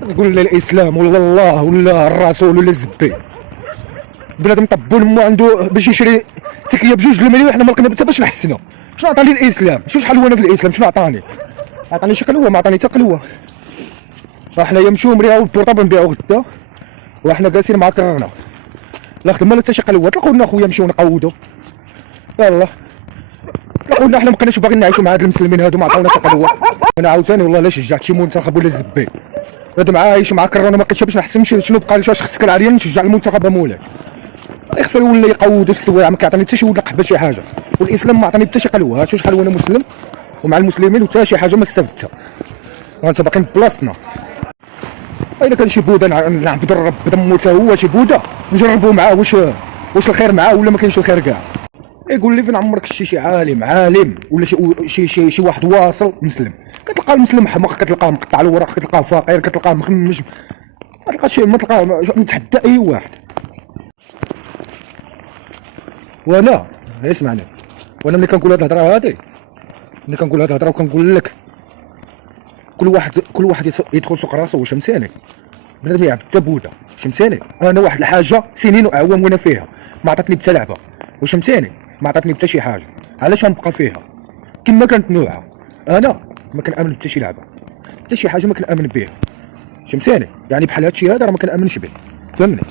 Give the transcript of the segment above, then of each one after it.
تقول لا الاسلام ولا الله ولا الرسول ولا الزبي، بنادم طبو لمو عنده باش يشري تكيه بجوج المليون، حنا ما لقينا حتى باش نحسنو. شنو عطاني الاسلام؟ شحال هو انا في الاسلام شنو عطاني؟ عطاني شي قلوه، ما عطاني حتى قلوه. حنايا نمشيو نريعو البورطابل نبيعو غدا، وحنا جالسين مع كررنا لا خدمه لا حتى شي قلوه. طلقوا لنا خويا نمشيو نقودو، يلاه طلقوا لنا. حنا ما بقيناش باغيين نعيشوا مع هاد المسلمين هادو، ما عطاونا حتى قلوه. انا عاوتاني والله لا شجعت شي منتخب ولا الزبي، بنادم عايش مع كررنا ما لقيتش باش نحسن. شنو بقى لي؟ واش خصك العريان نشجع المنتخب مولاي؟ يخسر ولا يقودوا السوايع، ما كيعطيني حتى شي ولد قحبه شي حاجه، والاسلام ما عطاني حتى شي قلوه. شوف شحال وانا مسلم ومع المسلمين وحتى شي حاجه ما استفدتها، وانت باقيين بلاصتنا. الا كان شي بوده نعبد الرب دمو حتى هو شي بوده نجربوا معاه واش الخير معاه ولا ما كاينش الخير كاع. يقول لي فين عمرك شي عالم ولا شي واحد واصل مسلم؟ كتلقى المسلم حمق، كتلقاه مقطع الوراق، كتلقاه فقير، كتلقاه مخمج، ما تلقاش شي، ما تلقاه. نتحدى اي واحد. وانا اسمعني، وانا ملي كنقول هاد الهضره هادي، ملي كنقول هاد الهضره وكنقول لك كل واحد يدخل سوق راسو، واش فهمتيني؟ بنادم يلعب حتى بوده، فهمتيني؟ انا واحد الحاجه سنين واعوام وانا فيها ما عطاتني حتى لعبه، واش فهمتيني؟ ما عطاتني حتى شي حاجه. علاش غنبقى فيها كما كانت نوعها؟ انا ما كنامن حتى شي لعبه، حتى شي حاجه ما كنامن بها، فهمتيني؟ يعني بحال هادشي هذا راه ما كنامنش به، فهمني؟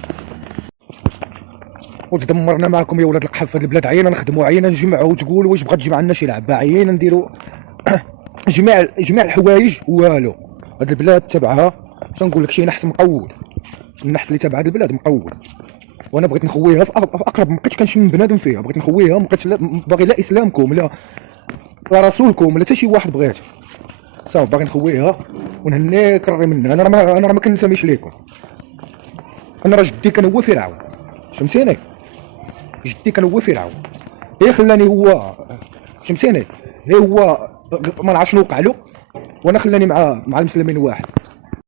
وتدمرنا معكم يا ولاد القحف. هاد البلاد عينا نخدموا، عينا نجمعوا، وتقول واش بغات تجمع لنا شي لعبه، عينا نديروا جميع الحوايج والو. هاد البلاد تبعها تنقول لك شي نحس مقود، النحس اللي تبع هاد البلاد مقود. وانا بغيت نخويها في اقرب، ما بقيتش كنشم بنادم فيها، بغيت نخويها، ما بقيتش باغي لا اسلامكم لا رسولكم لا حتى شي واحد بغيت، صافي باغي نخويها ونهنيك الري منها. انا راه ما كنسميش ليكم، انا راه جدي كان هو فرعون، فهمتيني؟ جدي كان هو فرعون، هي خلاني هو، فهمتيني؟ هو ما نعرف شنو وقع له، وانا خلاني مع المسلمين واحد.